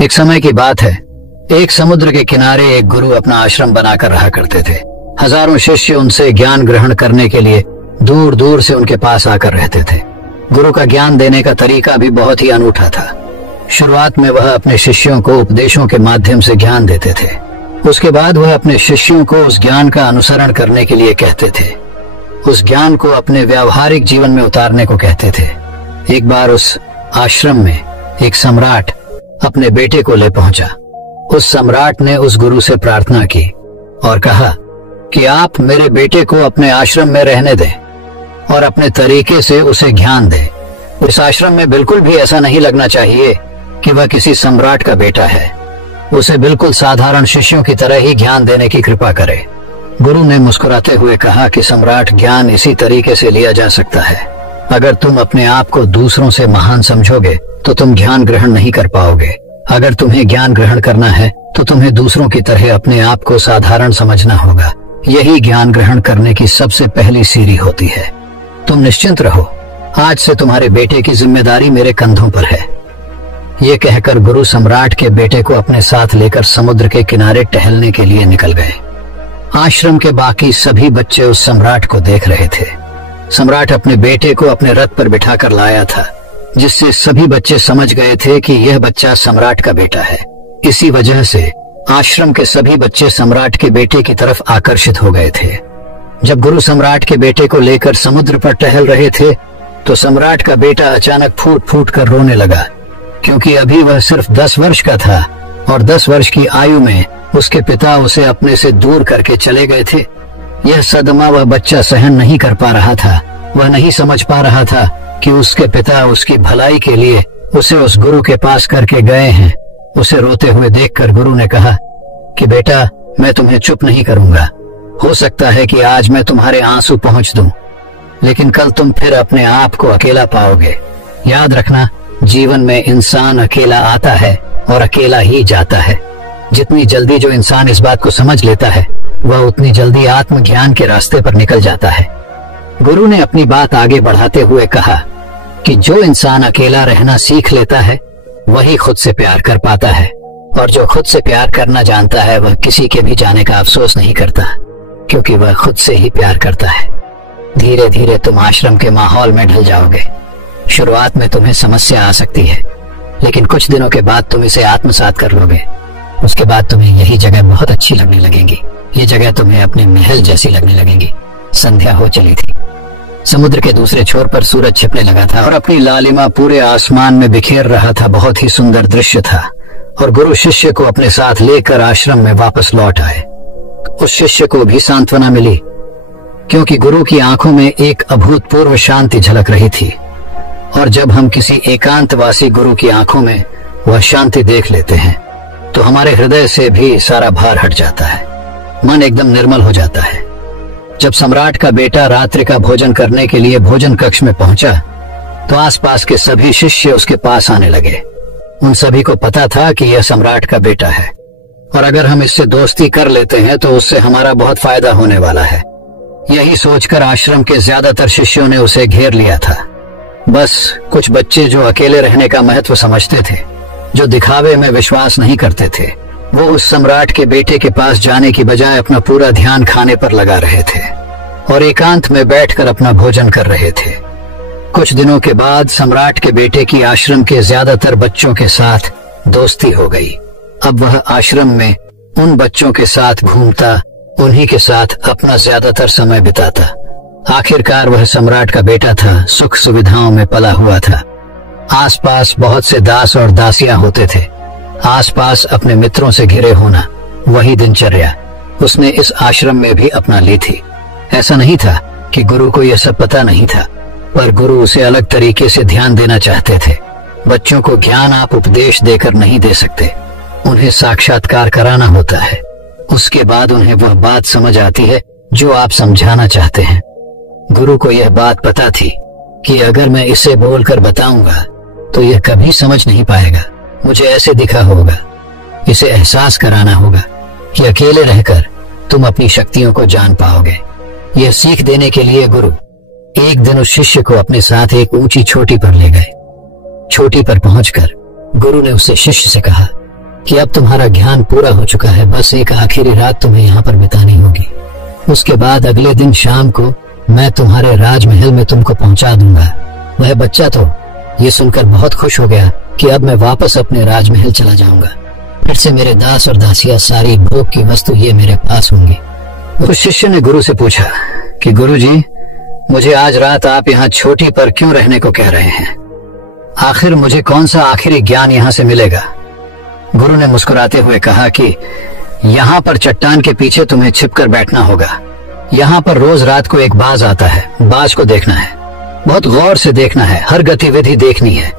एक समय की बात है, एक समुद्र के किनारे एक गुरु अपना आश्रम बनाकर रहा करते थे। हजारों शिष्य उनसे ज्ञान ग्रहण करने के लिए दूर दूर से उनके पास आकर रहते थे। गुरु का ज्ञान देने का तरीका भी बहुत ही अनूठा था। शुरुआत में वह अपने शिष्यों को उपदेशों के माध्यम से ज्ञान देते थे। उसके बाद वह अपने शिष्यों को उस ज्ञान का अनुसरण करने के लिए कहते थे, उस ज्ञान को अपने व्यावहारिक जीवन में उतारने को कहते थे। एक बार उस आश्रम में एक सम्राट अपने बेटे को ले पहुंचा। उस सम्राट ने उस गुरु से प्रार्थना की और कहा कि आप मेरे बेटे को अपने आश्रम में रहने दें और अपने तरीके से उसे ज्ञान दें। इस आश्रम में बिल्कुल भी ऐसा नहीं लगना चाहिए कि वह किसी सम्राट का बेटा है। उसे बिल्कुल साधारण शिष्यों की तरह ही ज्ञान देने की कृपा करे। गुरु ने मुस्कुराते हुए कहा कि सम्राट, ज्ञान इसी तरीके से लिया जा सकता है। अगर तुम अपने आप को दूसरों से महान समझोगे तो तुम ज्ञान ग्रहण नहीं कर पाओगे। अगर तुम्हें ज्ञान ग्रहण करना है तो तुम्हें दूसरों की तरह अपने आप को साधारण समझना होगा। यही ज्ञान ग्रहण करने की सबसे पहली सीढ़ी होती है। तुम निश्चिंत रहो, आज से तुम्हारे बेटे की जिम्मेदारी मेरे कंधों पर है। ये कहकर गुरु सम्राट के बेटे को अपने साथ लेकर समुद्र के किनारे टहलने के लिए निकल गए। आश्रम के बाकी सभी बच्चे उस सम्राट को देख रहे थे। सम्राट अपने बेटे को अपने रथ पर बिठाकर लाया था, जिससे सभी बच्चे समझ गए थे कि यह बच्चा सम्राट का बेटा है। इसी वजह से आश्रम के सभी बच्चे सम्राट के बेटे की तरफ आकर्षित हो गए थे। जब गुरु सम्राट के बेटे को लेकर समुद्र पर टहल रहे थे तो सम्राट का बेटा अचानक फूट फूट कर रोने लगा, क्योंकि अभी वह सिर्फ 10 वर्ष का था और 10 वर्ष की आयु में उसके पिता उसे अपने से दूर करके चले गए थे। यह सदमा वह बच्चा सहन नहीं कर पा रहा था। वह नहीं समझ पा रहा था कि उसके पिता उसकी भलाई के लिए उसे उस गुरु के पास करके गए हैं। उसे रोते हुए देखकर गुरु ने कहा कि बेटा, मैं तुम्हें चुप नहीं करूंगा। हो सकता है कि आज मैं तुम्हारे आंसू पहुंच दूं, लेकिन कल तुम फिर अपने आप को अकेला पाओगे। याद रखना, जीवन में इंसान अकेला आता है और अकेला ही जाता है। जितनी जल्दी जो इंसान इस बात को समझ लेता है, वह उतनी जल्दी आत्मज्ञान के रास्ते पर निकल जाता है। गुरु ने अपनी बात आगे बढ़ाते हुए कहा कि जो इंसान अकेला रहना सीख लेता है वही खुद से प्यार कर पाता है, और जो खुद से प्यार करना जानता है वह किसी के भी जाने का अफसोस नहीं करता, क्योंकि वह खुद से ही प्यार करता है। धीरे धीरे तुम आश्रम के माहौल में ढल जाओगे। शुरुआत में तुम्हें समस्या आ सकती है, लेकिन कुछ दिनों के बाद तुम इसे आत्मसात कर लोगे। उसके बाद तुम्हें यही जगह बहुत अच्छी लगने लगेगी। ये जगह तुम्हें अपने महल जैसी लगने लगेगी। संध्या हो चली थी। समुद्र के दूसरे छोर पर सूरज छिपने लगा था और अपनी लालिमा पूरे आसमान में बिखेर रहा था। बहुत ही सुंदर दृश्य था और गुरु शिष्य को अपने साथ लेकर आश्रम में वापस लौट आए। उस शिष्य को भी सांत्वना मिली, क्योंकि गुरु की आंखों में एक अभूतपूर्व शांति झलक रही थी। और जब हम किसी एकांतवासी गुरु की आंखों में वह शांति देख लेते हैं तो हमारे हृदय से भी सारा भार हट जाता है, मन एकदम निर्मल हो जाता है। जब सम्राट का बेटा रात्रि का भोजन करने के लिए भोजन कक्ष में पहुंचा तो आसपास के सभी शिष्य उसके पास आने लगे। उन सभी को पता था कि यह सम्राट का बेटा है और अगर हम इससे दोस्ती कर लेते हैं तो उससे हमारा बहुत फायदा होने वाला है। यही सोचकर आश्रम के ज्यादातर शिष्यों ने उसे घेर लिया था। बस कुछ बच्चे जो अकेले रहने का महत्व समझते थे, जो दिखावे में विश्वास नहीं करते थे, वो उस सम्राट के बेटे के पास जाने की बजाय अपना पूरा ध्यान खाने पर लगा रहे थे और एकांत में बैठकर अपना भोजन कर रहे थे। कुछ दिनों के बाद सम्राट के बेटे की आश्रम के ज्यादातर बच्चों के साथ दोस्ती हो गई। अब वह आश्रम में उन बच्चों के साथ घूमता, उन्हीं के साथ अपना ज्यादातर समय बिताता। आखिरकार वह सम्राट का बेटा था, सुख सुविधाओं में पला हुआ था। आसपास बहुत से दास और दासियां होते थे। आसपास अपने मित्रों से घिरे होना, वही दिनचर्या उसने इस आश्रम में भी अपना ली थी। ऐसा नहीं था कि गुरु को यह सब पता नहीं था, पर गुरु उसे अलग तरीके से ध्यान देना चाहते थे। बच्चों को ज्ञान आप उपदेश देकर नहीं दे सकते, उन्हें साक्षात्कार कराना होता है। उसके बाद उन्हें वह बात समझ आती है जो आप समझाना चाहते हैं। गुरु को यह बात पता थी कि अगर मैं इसे बोलकर बताऊंगा तो यह कभी समझ नहीं पाएगा। मुझे ऐसे दिखा होगा, इसे एहसास कराना होगा कि अकेले रहकर तुम अपनी शक्तियों को जान पाओगे। यह सीख देने के लिए गुरु एक दिन उस शिष्य को अपने साथ एक ऊंची चोटी पर ले गए। चोटी पर पहुंचकर गुरु ने उससे शिष्य से कहा कि अब तुम्हारा ज्ञान पूरा हो चुका है, बस एक आखिरी रात तुम्हें यहाँ पर बितानी होगी। उसके बाद अगले दिन शाम को मैं तुम्हारे राजमहल में तुमको पहुंचा दूंगा। वह बच्चा तो ये सुनकर बहुत खुश हो गया कि अब मैं वापस अपने राजमहल चला जाऊंगा। फिर से मेरे दास और दासियां, सारी भोग की वस्तु ये मेरे पास होंगी। उस शिष्य ने गुरु से पूछा कि गुरुजी, मुझे आज रात आप यहाँ छोटी पर क्यों रहने को कह रहे हैं? आखिर मुझे कौन सा आखिरी ज्ञान यहाँ से मिलेगा? गुरु ने मुस्कुराते हुए कहा कि यहाँ पर चट्टान के पीछे तुम्हें छिपकर बैठना होगा। यहाँ पर रोज रात को एक बाज आता है, बाज को देखना है, बहुत गौर से देखना है, हर गतिविधि देखनी है।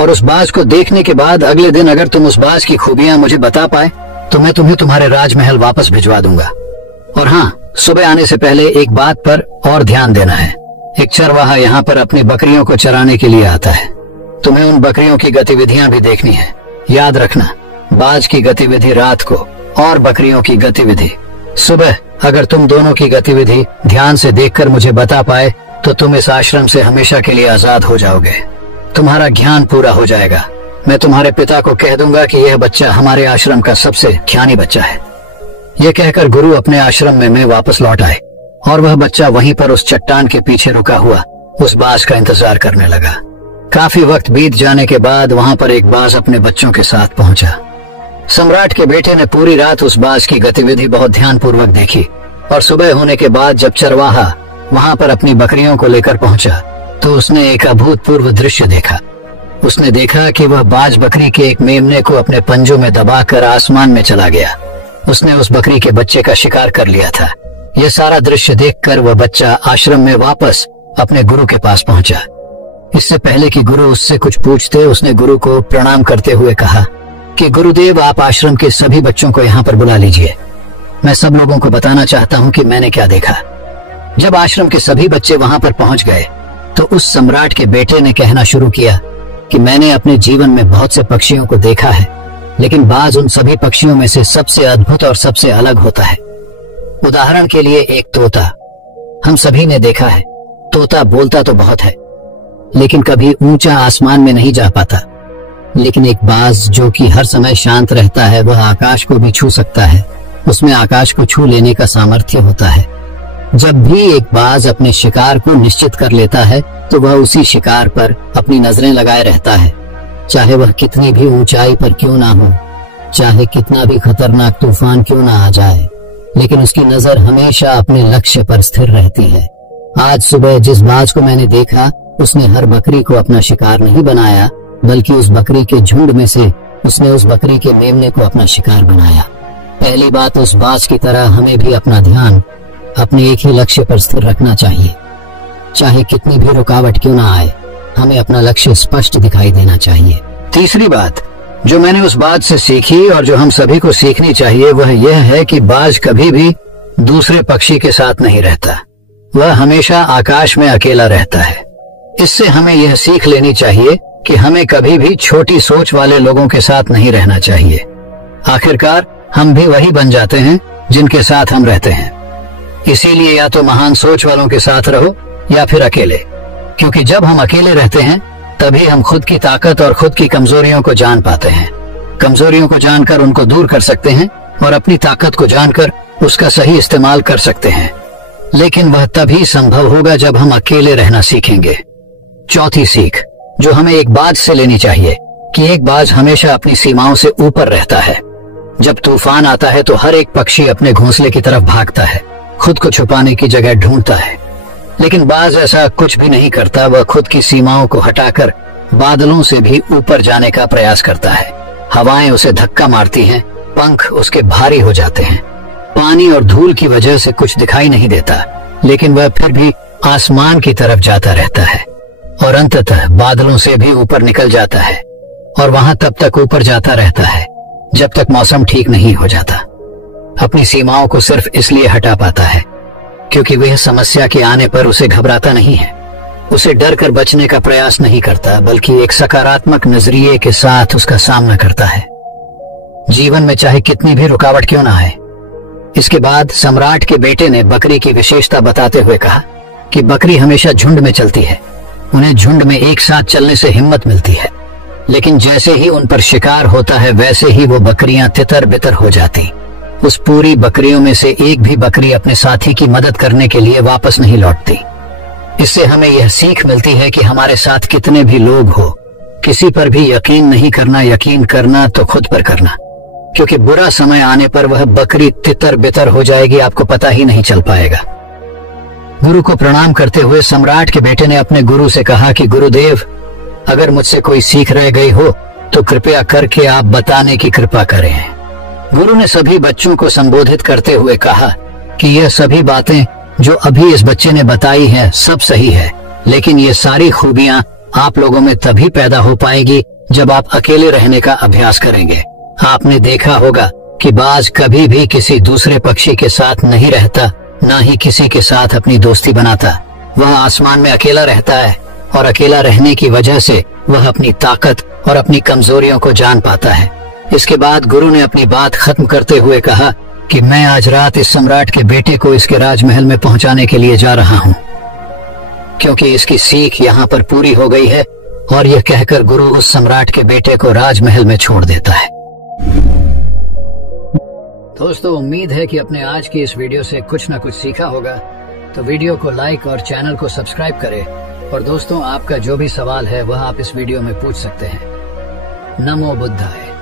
और उस बाज को देखने के बाद अगले दिन अगर तुम उस बाज की खूबियां मुझे बता पाए तो मैं तुम्हें तुम्हारे राजमहल वापस भिजवा दूंगा। और हाँ, सुबह आने से पहले एक बात पर और ध्यान देना है। एक चरवाहा यहाँ पर अपनी बकरियों को चराने के लिए आता है। तुम्हें उन बकरियों की गतिविधियां भी देखनी है। याद रखना, बाज की गतिविधि रात को और बकरियों की गतिविधि सुबह। अगर तुम दोनों की गतिविधि ध्यान से देखकर मुझे बता पाए तो तुम इस आश्रम से हमेशा के लिए आजाद हो जाओगे। तुम्हारा ज्ञान पूरा हो जाएगा। मैं तुम्हारे पिता को कह दूंगा कि यह बच्चा हमारे आश्रम का सबसे ज्ञानी बच्चा है। यह कहकर गुरु अपने आश्रम में वापस लौट आए और वह बच्चा वहीं पर उस चट्टान के पीछे रुका हुआ उस बाज का इंतजार करने लगा। काफी वक्त बीत जाने के बाद वहां पर एक बाज अपने बच्चों के साथ पहुंचा। सम्राट के बेटे ने पूरी रात उस बाज की गतिविधि बहुत ध्यानपूर्वक देखी और सुबह होने के बाद जब चरवाहा वहां पर अपनी बकरियों को लेकर पहुंचा तो उसने एक अभूतपूर्व दृश्य देखा। उसने देखा कि वह बाज बकरी के एक मेमने को अपने पंजों में दबाकर आसमान में चला गया। उसने उस बकरी के बच्चे का शिकार कर लिया था। यह सारा दृश्य देखकर वह बच्चा आश्रम में वापस अपने गुरु के पास पहुंचा। इससे पहले कि गुरु उससे कुछ पूछते, उसने गुरु को प्रणाम करते हुए कहा कि गुरुदेव, आप आश्रम के सभी बच्चों को यहाँ पर बुला लीजिए। मैं सब लोगों को बताना चाहता हूँ कि मैंने क्या देखा। जब आश्रम के सभी बच्चे वहां पर पहुंच गए तो उस सम्राट के बेटे ने कहना शुरू किया कि मैंने अपने जीवन में बहुत से पक्षियों को देखा है, लेकिन बाज उन सभी पक्षियों में से सबसे अद्भुत और सबसे अलग होता है। उदाहरण के लिए एक तोता। हम सभी ने देखा है, तोता बोलता तो बहुत है लेकिन कभी ऊंचा आसमान में नहीं जा पाता। लेकिन एक बाज जो कि हर समय शांत रहता है, वह आकाश को भी छू सकता है। उसमें आकाश को छू लेने का सामर्थ्य होता है। जब भी एक बाज अपने शिकार को निश्चित कर लेता है तो वह उसी शिकार पर अपनी नजरें लगाए रहता है, चाहे वह कितनी भी ऊंचाई पर क्यों ना हो, चाहे कितना भी खतरनाक तूफान क्यों ना आ जाए, लेकिन उसकी नजर हमेशा अपने लक्ष्य पर स्थिर रहती है। आज सुबह जिस बाज को मैंने देखा, उसने हर बकरी को अपना शिकार नहीं बनाया, बल्कि उस बकरी के झुंड में से उसने उस बकरी के मेमने को अपना शिकार बनाया। पहली बात, उस बाज की तरह हमें भी अपना ध्यान अपने एक ही लक्ष्य पर स्थिर रखना चाहिए। चाहे कितनी भी रुकावट क्यों ना आए, हमें अपना लक्ष्य स्पष्ट दिखाई देना चाहिए। तीसरी बात जो मैंने उस बात से सीखी और जो हम सभी को सीखनी चाहिए, वह यह है कि बाज कभी भी दूसरे पक्षी के साथ नहीं रहता। वह हमेशा आकाश में अकेला रहता है। इससे हमें यह सीख लेनी चाहिए कि हमें कभी भी छोटी सोच वाले लोगों के साथ नहीं रहना चाहिए। आखिरकार हम भी वही बन जाते हैं जिनके साथ हम रहते हैं। इसीलिए या तो महान सोच वालों के साथ रहो या फिर अकेले, क्योंकि जब हम अकेले रहते हैं तभी हम खुद की ताकत और खुद की कमजोरियों को जान पाते हैं। कमजोरियों को जानकर उनको दूर कर सकते हैं और अपनी ताकत को जानकर उसका सही इस्तेमाल कर सकते हैं। लेकिन वह तभी संभव होगा जब हम अकेले रहना सीखेंगे। चौथी सीख जो हमें एक बाज से लेनी चाहिए कि एक बाज हमेशा अपनी सीमाओं से ऊपर रहता है। जब तूफान आता है तो हर एक पक्षी अपने घोंसले की तरफ भागता है, खुद को छुपाने की जगह ढूंढता है। लेकिन बाज ऐसा कुछ भी नहीं करता। वह खुद की सीमाओं को हटाकर बादलों से भी ऊपर जाने का प्रयास करता है। हवाएं उसे धक्का मारती हैं, पंख उसके भारी हो जाते हैं, पानी और धूल की वजह से कुछ दिखाई नहीं देता, लेकिन वह फिर भी आसमान की तरफ जाता रहता है और अंततः बादलों से भी ऊपर निकल जाता है और वहां तब तक ऊपर जाता रहता है जब तक मौसम ठीक नहीं हो जाता। अपनी सीमाओं को सिर्फ इसलिए हटा पाता है क्योंकि वह समस्या के आने पर उसे घबराता नहीं है, उसे डर कर बचने का प्रयास नहीं करता, बल्कि एक सकारात्मक नजरिए के साथ उसका सामना करता है। जीवन में चाहे कितनी भी रुकावट क्यों ना आए। इसके बाद सम्राट के बेटे ने बकरी की विशेषता बताते हुए कहा कि बकरी हमेशा झुंड में चलती है। उन्हें झुंड में एक साथ चलने से हिम्मत मिलती है। लेकिन जैसे ही उन पर शिकार होता है वैसे ही वो बकरियां तितर बितर हो जाती। उस पूरी बकरियों में से एक भी बकरी अपने साथी की मदद करने के लिए वापस नहीं लौटती। इससे हमें यह सीख मिलती है कि हमारे साथ कितने भी लोग हो, किसी पर भी यकीन नहीं करना। यकीन करना तो खुद पर करना, क्योंकि बुरा समय आने पर वह बकरी तितर बितर हो जाएगी, आपको पता ही नहीं चल पाएगा। गुरु को प्रणाम करते हुए सम्राट के बेटे ने अपने गुरु से कहा कि गुरुदेव, अगर मुझसे कोई सीख रह गई हो तो कृपया करके आप बताने की कृपा करें। गुरु ने सभी बच्चों को संबोधित करते हुए कहा कि यह सभी बातें जो अभी इस बच्चे ने बताई हैं सब सही है, लेकिन ये सारी खूबियां आप लोगों में तभी पैदा हो पाएगी जब आप अकेले रहने का अभ्यास करेंगे। आपने देखा होगा कि बाज कभी भी किसी दूसरे पक्षी के साथ नहीं रहता, ना ही किसी के साथ अपनी दोस्ती बनाता। वह आसमान में अकेला रहता है और अकेला रहने की वजह से वह अपनी ताकत और अपनी कमजोरियों को जान पाता है। इसके बाद गुरु ने अपनी बात खत्म करते हुए कहा कि मैं आज रात इस सम्राट के बेटे को इसके राजमहल में पहुंचाने के लिए जा रहा हूं, क्योंकि इसकी सीख यहाँ पर पूरी हो गई है। और यह कहकर गुरु उस सम्राट के बेटे को राजमहल में छोड़ देता है। दोस्तों, उम्मीद है कि अपने आज की इस वीडियो से कुछ ना कुछ सीखा होगा, तो वीडियो को लाइक और चैनल को सब्सक्राइब करें। और दोस्तों, आपका जो भी सवाल है वह आप इस वीडियो में पूछ सकते हैं। नमो बुद्धाय।